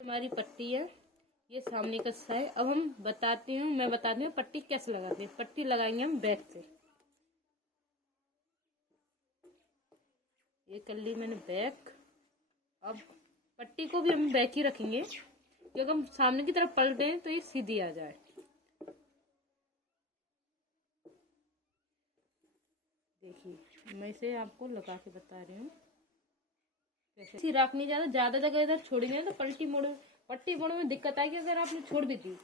हमारी पट्टी है, ये सामने का हिस्सा है। अब हम मैं बताती हूँ पट्टी कैसे लगाते हैं। पट्टी लगाएंगे हम बैक से। ये कर ली मैंने बैक। अब पट्टी को भी हम बैक ही रखेंगे, क्योंकि हम सामने की तरफ पलटे हैं तो ये सीधी आ जाए। देखिए मैं इसे आपको लगा के बता रही हूँ कैसे। रखनी ज्यादा जगह इधर छोड़ेंगे तो पट्टी मोड़ में दिक्कत आएगी अगर आपने छोड़ भी दी।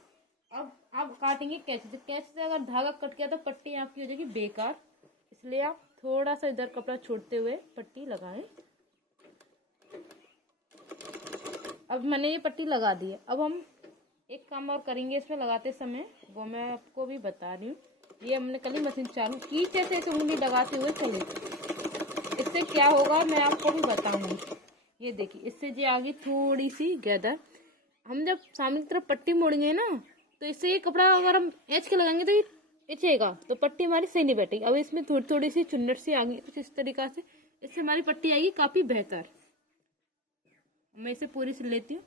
अब आप काटेंगे कैसे, तो कैसे से अगर धागा कट गया तो पट्टी आपकी हो जाएगी बेकार। इसलिए आप थोड़ा सा इधर कपड़ा छोड़ते हुए पट्टी लगाएं। अब मैंने ये पट्टी लगा दी है। अब हम एक काम और करेंगे इसमें लगाते समय, वो मैं आपको भी बता रही हूँ। ये हमने कल ही मशीन चालू की, कैसे उंगली लगाते हुए चले। इससे क्या होगा मैं आपको भी बताऊंगी। ये देखिए इससे जो आगे थोड़ी सी गैदर, हम जब सामने की तरफ पट्टी मोड़ेंगे ना तो इससे ये कपड़ा अगर हम एच के लगाएंगे तो ये इचेगा, तो पट्टी हमारी सही नहीं बैठेगी। अब इसमें थोड़ी थोड़ी सी चुन्नट सी आएगी कुछ इस तरीका से, इससे हमारी पट्टी आएगी काफी बेहतर। मैं इसे पूरी से लेती हूँ।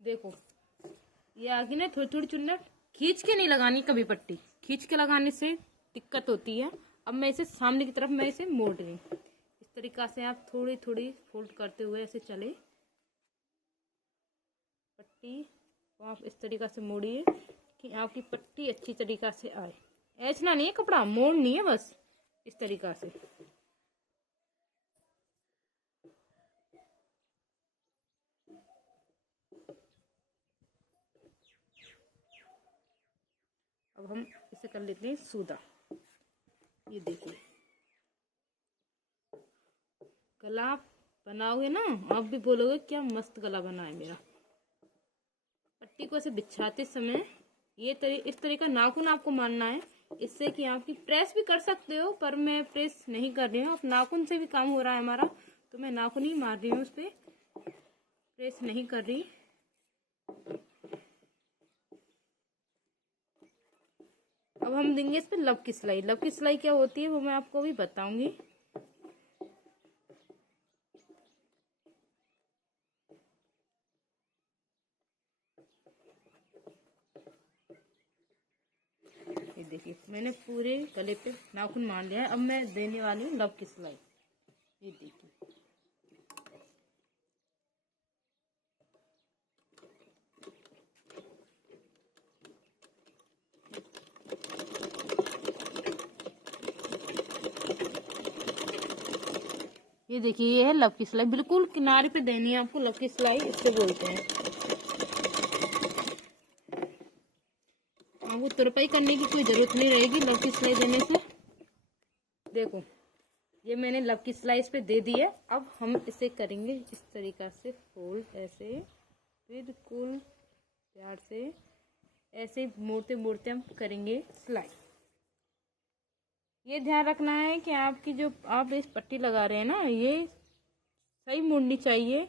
देखो ये आगे ना थोड़ी थोड़ी चुन्नट, खींच के नहीं लगानी कभी पट्टी, खींच के लगाने से दिक्कत होती है। अब मैं इसे सामने की तरफ मैं इसे मोड़ रही हूँ। इस तरीका से आप थोड़ी थोड़ी फोल्ड करते हुए ऐसे चले। पट्टी को आप इस तरीका से मोड़िए कि आपकी पट्टी अच्छी तरीका से आए। ऐसा नहीं है कपड़ा मोड़नी है, बस इस तरीका से। अब हम इसे कर लेते हैं सूदा। ये देखिए गला आप बनाओगे ना, आप भी बोलोगे क्या मस्त गला बना है मेरा। पट्टी को ऐसे बिछाते समय इस तरह का नाखून आपको मारना है, इससे कि आपकी प्रेस भी कर सकते हो, पर मैं प्रेस नहीं कर रही हूँ। अब नाखून से भी काम हो रहा है हमारा, तो मैं नाखून ही मार रही हूँ, उस पर प्रेस नहीं कर रही। अब हम देंगे इस पर लब की सिलाई। लब की सिलाई क्या होती है वो मैं आपको भी बताऊंगी। ये देखिए मैंने पूरे गले पे नाखून मार लिया है। अब मैं देने वाली हूँ लब की सिलाई। ये देखिए ये है लब की सिलाई। बिल्कुल किनारे पे देनी है आपको लब की सिलाई, इससे बोलते हैं। आपको तुरपाई करने की कोई जरूरत नहीं रहेगी लब की सिलाई देने से। देखो ये मैंने लब की सिलाई इस पे दे दी है। अब हम इसे करेंगे इस तरीका से फोल्ड, ऐसे बिल्कुल प्यार से ऐसे मोड़ते मोड़ते हम करेंगे सिलाई। ये ध्यान रखना है कि आपकी जो आप इस पट्टी लगा रहे हैं ना, ये सही मोड़नी चाहिए।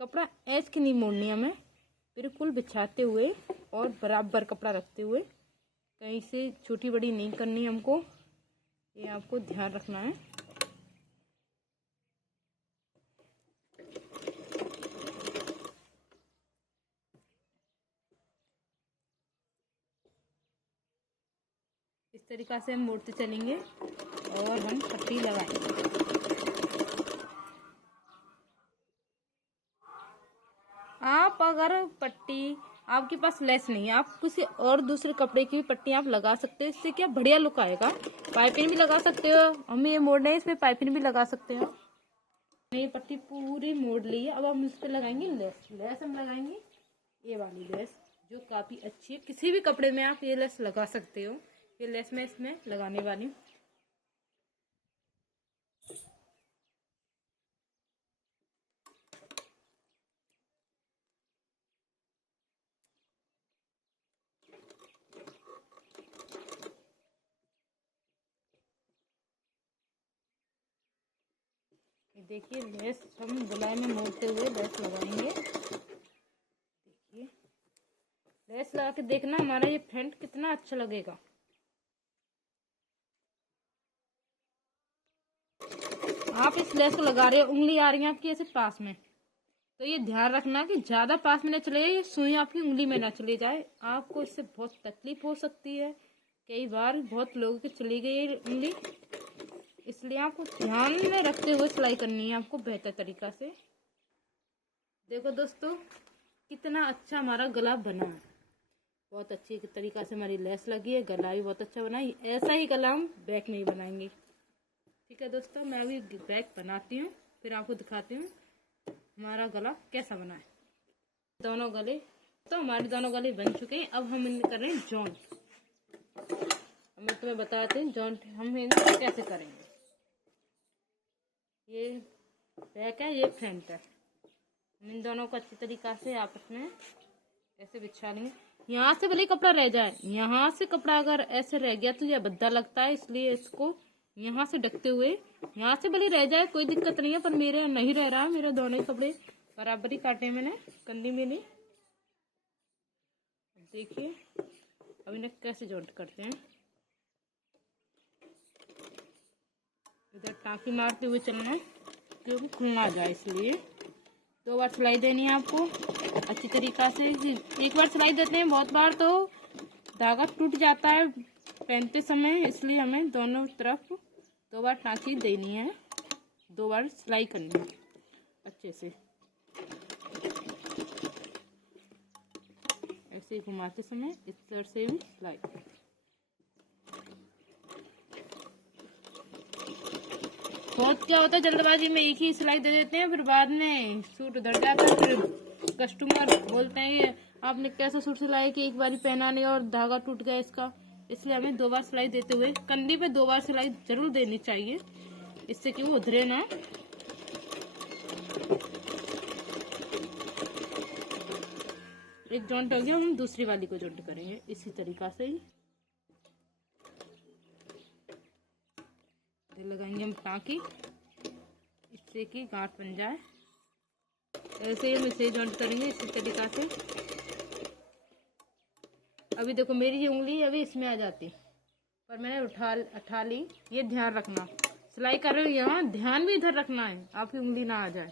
कपड़ा ऐच की नहीं मोड़नी हमें, बिल्कुल बिछाते हुए और बराबर कपड़ा रखते हुए, कहीं से छोटी बड़ी नहीं करनी हमको, ये आपको ध्यान रखना है। इस तरीका से हम मोड़ते चलेंगे और हम पट्टी लगाएंगे। आप अगर पट्टी आपके पास लेस नहीं है, आप किसी और दूसरे कपड़े की पट्टी आप लगा सकते हो, इससे क्या बढ़िया लुक आएगा। पाइपिंग भी लगा सकते हो, हमें ये मोड़ना है इसमें पाइपिंग भी लगा सकते हो। ये पट्टी पूरी मोड़ ली है। अब हम इस पे लगाएंगे लेस। लेस हम लगाएंगे ये वाली लेस, जो काफी अच्छी है। किसी भी कपड़े में आप ये लेस लगा सकते हो। ये लेस मैं इसमें लगाने वाली हूँ। देखिए लेस हम गोलाई में मोड़ते हुए लेस लगाएंगे। देखिए लेस लगा के देखना हमारा ये फ्रंट कितना अच्छा लगेगा। आप इस लेस को लगा रहे हो, उंगली आ रही है आपकी ऐसे पास में, तो ये ध्यान रखना कि ज़्यादा पास में न चले जाए, सुई आपकी उंगली में ना चली जाए, आपको इससे बहुत तकलीफ हो सकती है। कई बार बहुत लोगों की चली गई है उंगली, इसलिए आपको ध्यान में रखते हुए सिलाई करनी है आपको बेहतर तरीका से। देखो दोस्तों कितना अच्छा हमारा गला बना है, बहुत अच्छी तरीका से हमारी लेस लगी है, गला भी बहुत अच्छा बना है। ऐसा ही गला हम बैक में ही बनाएंगे। ठीक है दोस्तों, मैं अभी बैक बनाती हूँ, फिर आपको दिखाती हूँ हमारा गला कैसा बना है। दोनों गले तो हमारे दोनों गले बन चुके हैं। अब हम इनमें कर रहे हैं जॉइंट। मैं तुम्हें बताती हूँ जॉइंट हम इनको कैसे करेंगे। ये बैक है, ये फ्रंट है। हम इन दोनों को अच्छी तरीका से आपस में ऐसे बिछा लेंगे। यहाँ से भले कपड़ा रह जाए, यहाँ से कपड़ा अगर ऐसे रह गया तो यह भद्दा लगता है, इसलिए इसको यहाँ से ढकते हुए, यहाँ से भले रह जाए कोई दिक्कत नहीं है, पर मेरे नहीं रह रहा है। मेरे दोनों ही कपड़े बराबर ही काटे मैंने, कंदी में नहीं। देखिए अब इन्हें कैसे जॉइंट करते हैं। इधर टाँकी मारते हुए चलना है क्योंकि खुल ना जाए, इसलिए 2 बार सिलाई देनी है आपको अच्छी तरीका से। एक बार सिलाई देते हैं, बहुत बार तो धागा टूट जाता है पहनते समय, इसलिए हमें दोनों तरफ 2 बार टाँकी देनी है, 2 बार सिलाई करनी है अच्छे से। ऐसे ही घुमाते समय इस तरह से भी सिलाई। बहुत क्या होता है जल्दबाजी में एक ही सिलाई दे देते हैं, फिर बाद में सूट उधर जाता है, फिर कस्टमर बोलते हैं ये आपने कैसा सूट सिलाया कि एक बार ही पहना नहीं और धागा टूट गया इसका। इसलिए हमें 2 बार सिलाई देते हुए कंधी पे 2 बार सिलाई जरूर देनी चाहिए, इससे कि वो उधरे ना। एक जॉइंट हो गया, हम दूसरी वाली को जॉइंट करेंगे इसी तरीका से ही। लगाएंगे हम टाँकी, इससे कि गांठ बन जाए। ऐसे ही हम इसे जॉइंट करेंगे इसी तरीका से। अभी देखो मेरी ये उंगली अभी इसमें आ जाती, पर मैंने उठा ली। ये ध्यान रखना, सिलाई कर रहे हो यहाँ ध्यान भी इधर रखना है, आपकी उंगली ना आ जाए।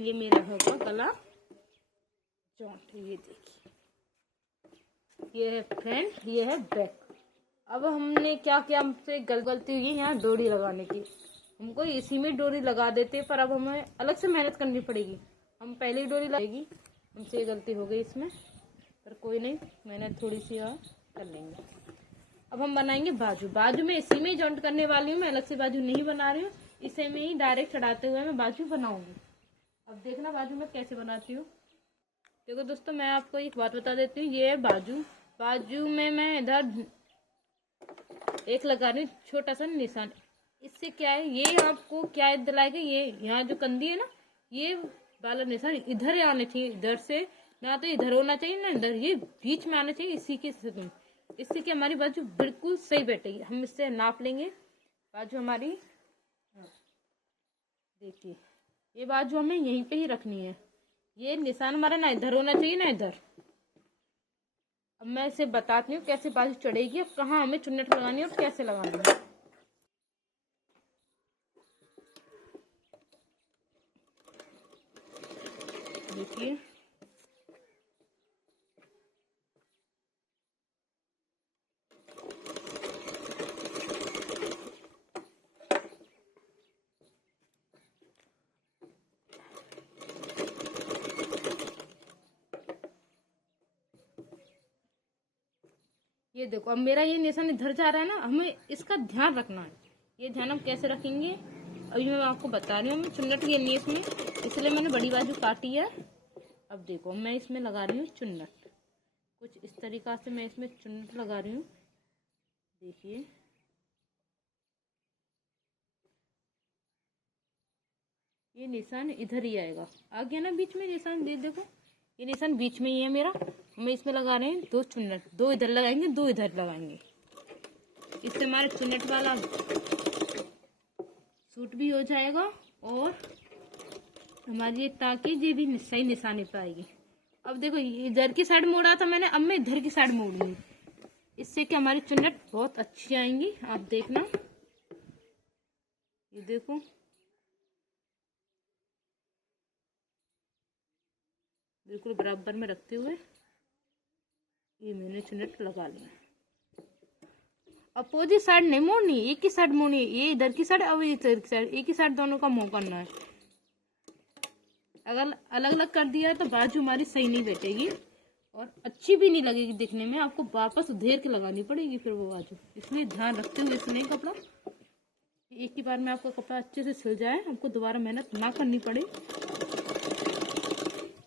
ये मेरा होगा गला जॉइंट। ये देखिए, ये है फ्रंट, ये है बैक। अब हमने क्या किया, हमसे गलती हुई यहाँ डोरी लगाने की। हमको इसी में डोरी लगा देते, पर अब हमें अलग से मेहनत करनी पड़ेगी। हम पहले ही डोरी लगेगी, हमसे ये गलती हो गई इसमें, पर कोई नहीं, मेहनत थोड़ी सी और कर लेंगे। अब हम बनाएंगे बाजू। बाजू में इसी में ही जॉइंट करने वाली हूँ, मैं अलग से बाजू नहीं बना रही हूँ, इसे में ही डायरेक्ट चढ़ाते हुए मैं बाजू बनाऊंगी। अब देखना बाजू में कैसे बनाती हूँ। देखो दोस्तों मैं आपको एक बात बता देती हूँ, ये है बाजू। बाजू में मैं इधर एक लगा रही हूँ छोटा सा निशान। इससे क्या है, ये आपको क्या याद दिलाएगा, ये यहाँ जो कंधी है ना, ये वाला निशान इधर आने चाहिए। इधर से ना तो इधर होना चाहिए ना इधर, ये बीच में आना चाहिए। इसी के तुम, इससे कि हमारी बाजू बिल्कुल सही बैठेगी। हम इससे नाप लेंगे बाजू हमारी। देखिए ये बाजू हमें यहीं पे ही रखनी है, ये निशान हमारा ना इधर होना चाहिए ना इधर। अब मैं इसे बताती हूँ कैसे बाजू चढ़ेगी और कहाँ हमें चुन्नट लगानी है और कैसे लगानी है। देखिए ये देखो, अब मेरा ये निशान इधर जा रहा है ना, हमें इसका ध्यान रखना है। ये ध्यान हम कैसे रखेंगे अभी मैं आपको बता रही हूँ। चुन्नट गिरनी है इसमें, इसलिए मैंने बड़ी बाजू काटी है। अब देखो मैं इसमें लगा रही हूँ चुन्नट, कुछ इस तरीका से मैं इसमें चुन्नट लगा रही हूँ। देखिए ये निशान इधर ही आएगा, आ गया ना बीच में निशान। देखो ये निशान बीच में ही है मेरा। हमें इसमें लगा रहे हैं 2 चुन्नट, 2 इधर लगाएंगे 2 इधर लगाएंगे। इससे हमारे चुन्नट वाला सूट भी हो जाएगा और हमारी ये ताकि ये भी सही निशाने पे आएगी। अब देखो इधर की साइड मोड़ा था मैंने, अब मैं इधर की साइड मोड़ूंगी। इससे कि हमारी चुन्नट बहुत अच्छी आएंगी। आप देखना, ये देखो बिल्कुल बराबर में रखते हुए ये मैंने चुन्नट लगा लिया। अपोजिट साइड नहीं मोड़नी, एक ही साइड मोड़नी है। ये इधर की साइड, अब इधर की साइड, एक ही साइड दोनों का मुंह करना है। अगर अलग अलग कर दिया तो बाजू हमारी सही नहीं बैठेगी और अच्छी भी नहीं लगेगी दिखने में। आपको वापस उधेर के लगानी पड़ेगी फिर वो बाजू। इसलिए ध्यान रखते हुए इसलिए कपड़ा एक ही बार में आपका कपड़ा अच्छे से सिल जाए, हमको दोबारा मेहनत ना करनी पड़े।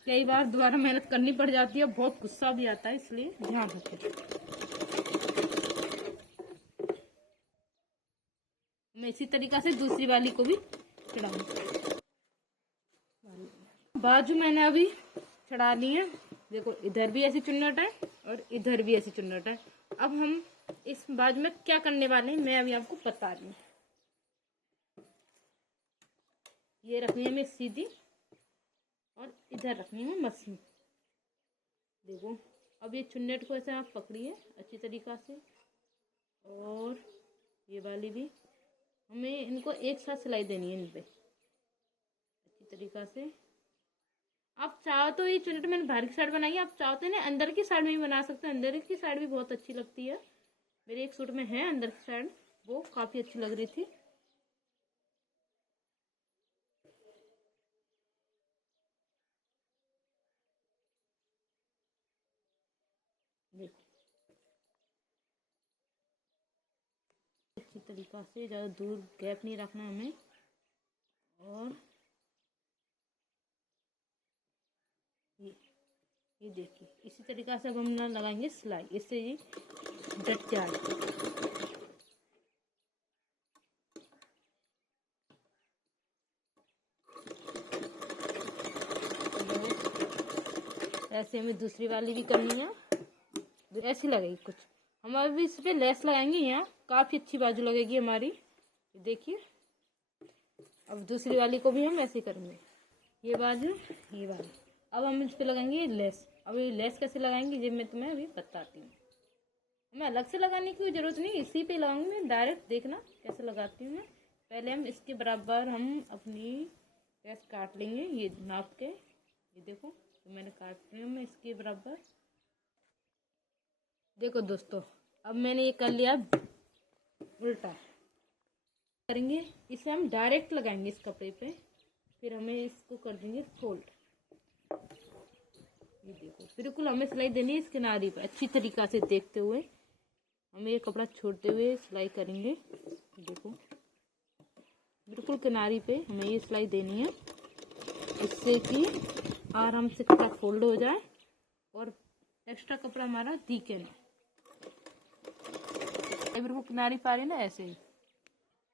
कई बार दोबारा मेहनत करनी पड़ जाती है, बहुत गुस्सा भी आता है, इसलिए ध्यान रखें। मैं इसी तरीका से दूसरी वाली को भी चढ़ाऊंगी। बाजू मैंने अभी चढ़ा ली है। देखो इधर भी ऐसी चुन्नट है और इधर भी ऐसी चुन्नट है। अब हम इस बाजू में क्या करने वाले हैं मैं अभी आपको बता रही हूँ। ये रखनी है मैं सीधी और इधर रखनी है मसली। देखो अब ये चुन्नट को ऐसे आप पकड़िए अच्छी तरीका से, और ये वाली भी हमें इनको एक साथ सिलाई देनी है इन पे अच्छी तरीका से। आप चाहो तो ये चुन्नट मैंने बाहर की साइड बनाई है, आप चाहते ना अंदर की साइड में भी बना सकते हैं। अंदर की साइड भी बहुत अच्छी लगती है। मेरे एक सूट में है अंदर की साइड, वो काफी अच्छी लग रही थी। देखो अच्छी तरीका से, ज़्यादा दूर गैप नहीं रखना हमें। और ये देखिए इसी तरीका से अब हम ना लगाएंगे सिलाई, इससे ये डट जाए। ऐसे हमें दूसरी वाली भी करनी है, ऐसी लगेगी कुछ। हम अभी इस पे लेस लगाएंगे, यहाँ काफी अच्छी बाजू लगेगी हमारी। देखिए अब दूसरी वाली को भी हम ऐसे करेंगे, ये बाजू ये वाली। अब हम इस पे लगाएंगे लेस। अब ये लेस कैसे लगाएंगे ये मैं तुम्हें अभी बताती हूँ। हमें अलग से लगाने की जरूरत नहीं, इसी पे लगाऊंगी मैं डायरेक्ट। देखना कैसे लगाती हूँ मैं। पहले हम इसके बराबर हम अपनी लेस काट लेंगे, ये नाप के। ये देखो तो मैंने काट रही हूँ मैं इसके बराबर। देखो दोस्तों अब मैंने ये कर लिया उल्टा। करेंगे इसे हम डायरेक्ट लगाएंगे इस कपड़े पे, फिर हमें इसको कर देंगे फोल्ड। ये देखो बिल्कुल हमें सिलाई देनी है इस किनारी पे अच्छी तरीका से देखते हुए। हमें ये कपड़ा छोड़ते हुए सिलाई करेंगे। देखो बिल्कुल किनारी पे हमें ये सिलाई देनी है, इससे कि आराम से कपड़ा फोल्ड हो जाए और एक्स्ट्रा कपड़ा हमारा दिखे ना। बिल्कुल किनारी पा रही ना ऐसे ही।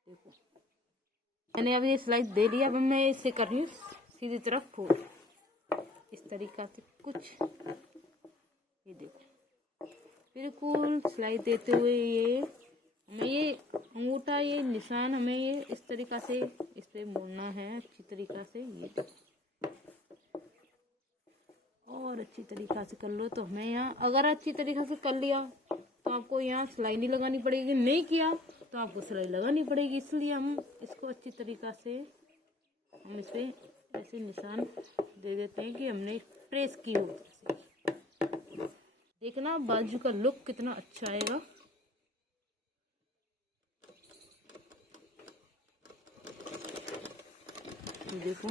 देखो मैंने अभी ये सिलाई दे लिया। अब मैं इसे कर रही हूँ सीधी तरफ फोल्ड इस तरीका से कुछ। ये देखो बिल्कुल सिलाई देते हुए ये हमें ये अंगूठा ये निशान हमें ये इस तरीका से इस पे मोड़ना है अच्छी तरीका से। ये और अच्छी तरीका से कर लो तो हमें यहाँ, अगर अच्छी तरीका से कर लिया तो आपको यहाँ सिलाई नहीं लगानी पड़ेगी, नहीं किया तो आपको सिलाई लगानी पड़ेगी। इसलिए हम इसको अच्छी तरीका से हम इसे ऐसे निशान दे देते हैं कि हमने प्रेस की हो। देखना बाजू का लुक कितना अच्छा आएगा। देखो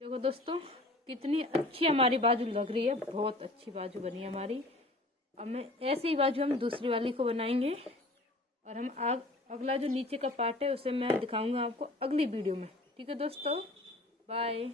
देखो दोस्तों कितनी अच्छी हमारी बाजू लग रही है, बहुत अच्छी बाजू बनी है हमारी। अब मैं ऐसे ही बाजू हम दूसरी वाली को बनाएंगे और हम अगला जो नीचे का पार्ट है उसे मैं दिखाऊंगा आपको अगली वीडियो में। ठीक है दोस्तों, बाय।